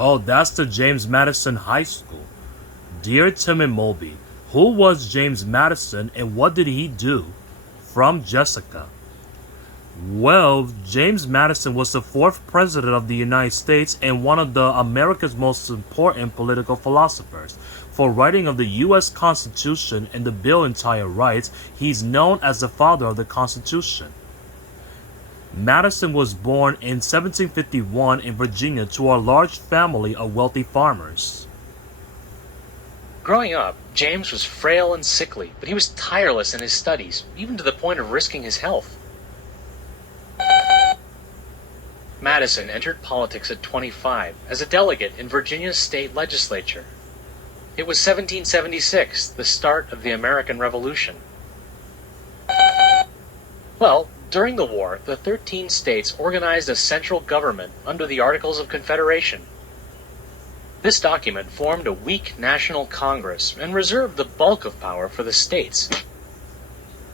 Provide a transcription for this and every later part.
Oh, that's the James Madison High School. Dear Tim and Mulby, who was James Madison and what did he do? From Jessica. Well, James Madison was the fourth president of the United States and one of the America's most important political philosophers. For writing of the U.S. Constitution and the Bill of Entire Rights, he's known as the father of the Constitution. Madison was born in 1751 in Virginia to a large family of wealthy farmers. Growing up, James was frail and sickly, but he was tireless in his studies, even to the point of risking his health. Madison entered politics at 25 as a delegate in Virginia's state legislature. It was 1776, the start of the American Revolution. Well, during the war, the 13 states organized a central government under the Articles of Confederation. This document formed a weak national Congress and reserved the bulk of power for the states.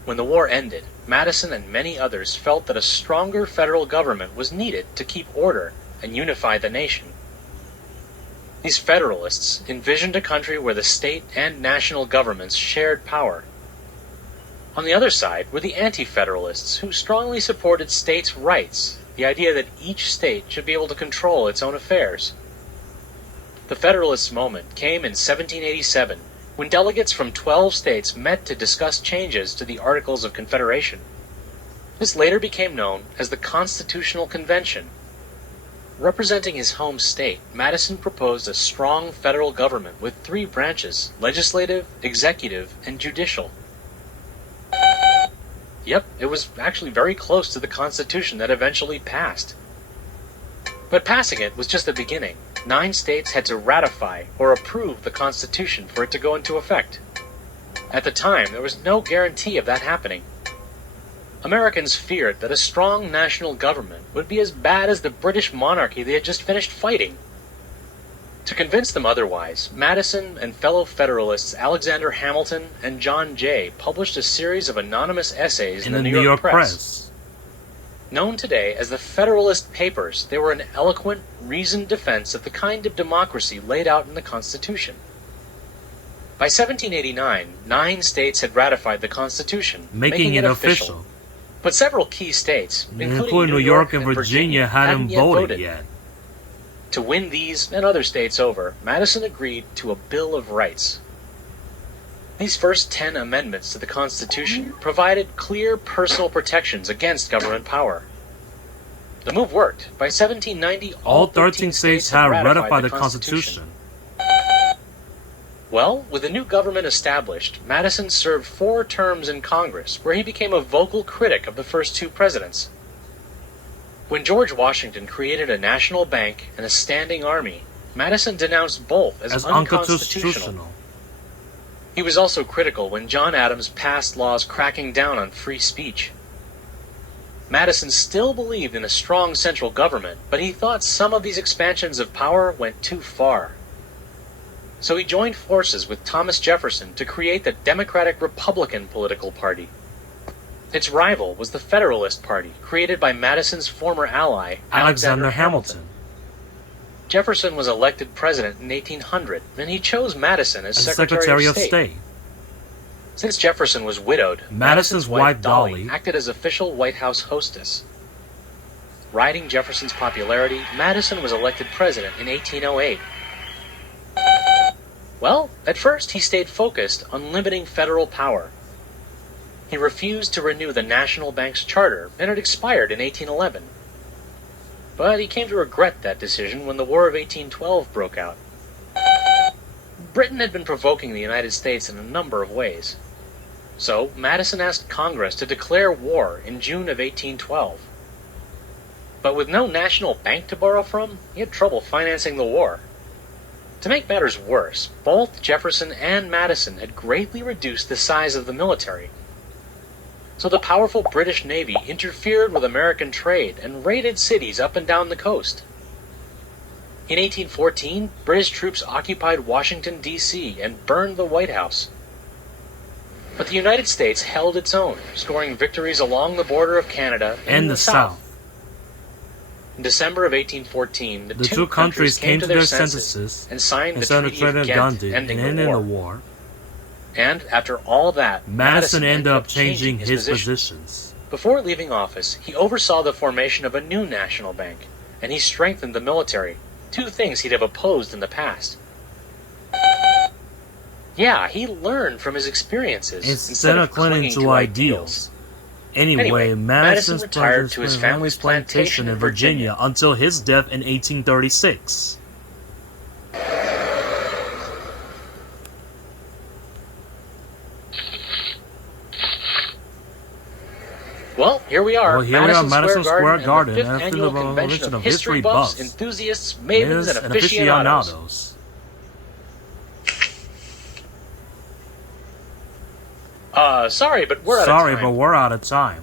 When the war ended, Madison and many others felt that a stronger federal government was needed to keep order and unify the nation. These Federalists envisioned a country where the state and national governments shared power. On the other side were the Anti-Federalists, who strongly supported states' rights, the idea that each state should be able to control its own affairs. The Federalists' moment came in 1787, when delegates from 12 states met to discuss changes to the Articles of Confederation. This later became known as the Constitutional Convention. Representing his home state, Madison proposed a strong federal government with three branches: legislative, executive, and judicial. Yep, it was actually very close to the Constitution that eventually passed. But passing it was just the beginning. 9 states had to ratify or approve the Constitution for it to go into effect. At the time, there was no guarantee of that happening. Americans feared that a strong national government would be as bad as the British monarchy they had just finished fighting. To convince them otherwise, Madison and fellow Federalists Alexander Hamilton and John Jay published a series of anonymous essays in the New York Press. Known today as the Federalist Papers, they were an eloquent, reasoned defense of the kind of democracy laid out in the Constitution. By 1789, 9 states had ratified the Constitution, making it official. But several key states, including New York and Virginia, hadn't voted yet. To win these and other states over, Madison agreed to a Bill of Rights. These first 10 amendments to the Constitution provided clear personal protections against government power. The move worked. By 1790, all 13 states had ratified the Constitution. Well, with the new government established, Madison served 4 terms in Congress, where he became a vocal critic of the first 2 presidents. When George Washington created a national bank and a standing army, Madison denounced both as unconstitutional. He was also critical when John Adams passed laws cracking down on free speech. Madison still believed in a strong central government, but he thought some of these expansions of power went too far. So he joined forces with Thomas Jefferson to create the Democratic-Republican political party. Its rival was the Federalist Party, created by Madison's former ally, Alexander Hamilton. Jefferson was elected president in 1800, and he chose Madison as Secretary of State. Since Jefferson was widowed, Madison's wife Dolly acted as official White House hostess. Riding Jefferson's popularity, Madison was elected president in 1808. Well, at first he stayed focused on limiting federal power. He refused to renew the National Bank's charter, and it expired in 1811. But he came to regret that decision when the War of 1812 broke out. Britain had been provoking the United States in a number of ways. So Madison asked Congress to declare war in June of 1812. But with no national bank to borrow from, he had trouble financing the war. To make matters worse, both Jefferson and Madison had greatly reduced the size of the military. So the powerful British Navy interfered with American trade and raided cities up and down the coast. In 1814, British troops occupied Washington, D.C. and burned the White House. But the United States held its own, scoring victories along the border of Canada and the South. In December of 1814, The two countries came to their senses and signed the signed the Treaty of Ghent, Gandhi and ending ending the the war. war. And after all that, Madison ended up changing changing his position. positions. Before leaving office, he oversaw the formation of a new national bank, and he strengthened the military, two things he'd have opposed in the past. Yeah, he learned from his experiences Instead of clinging to ideals. Anyway, Madison retired to his family's plantation in Virginia until his death in 1836. Well, here we are, Madison Square Garden, and the 5th after annual the convention of history history buffs, buffs, enthusiasts, mavens, and aficionados. Sorry, but we're out of time. Sorry, but we're out of time.